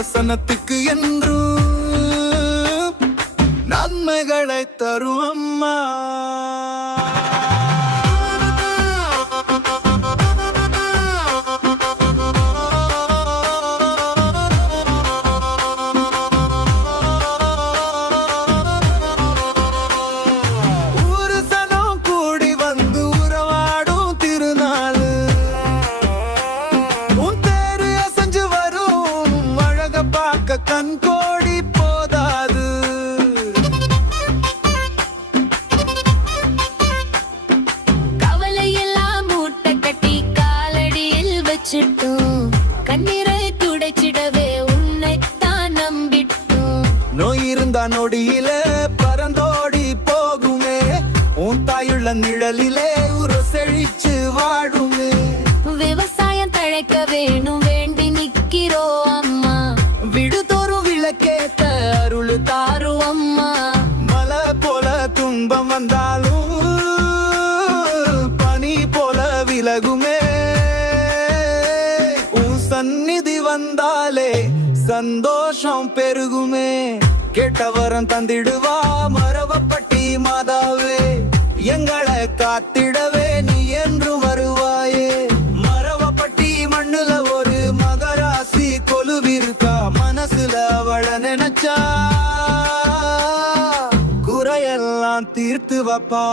விவசனத்துக்கு என்றும் நன்மைகளை தரும் அம்மா. கண் கோடி போதாது. கவலையெல்லாம் மூட்டை கட்டி காலடியில் வச்சிட்டோம். கண்ணீரை துடைச்சிடவே உன்னைத்தான் நம்பிட்டோம். நோய் இருந்தா நொடியிலே பறந்தோடி போகுமே. உன் தாயுள்ள நிழலிலே உரு செழிச்சு வாழுமே. விவசாயம் தழைக்க வேணும் வேண்டி நிக்கிறோம் அம்மா. விடுதோறும் விளக்கேத்த அருள் தாரும் அம்மா. மலை போல துன்பம் வந்தாலும் பனி போல விலகுமே. உன் சந்நிதி வந்தாலே சந்தோஷம் பெருகுமே. கேட்டவரம் தந்திடுவா மரவப்பட்டி மாதாவே. எங்களை காத்திடவே நீ என்று வருவாயே. மரவப்பட்டி மண்ணுல ஒரு மகராசி கொலுவிருக்கா. மனசுல அவள நினைச்சா குறையெல்லாம் தீர்த்து வைப்பா.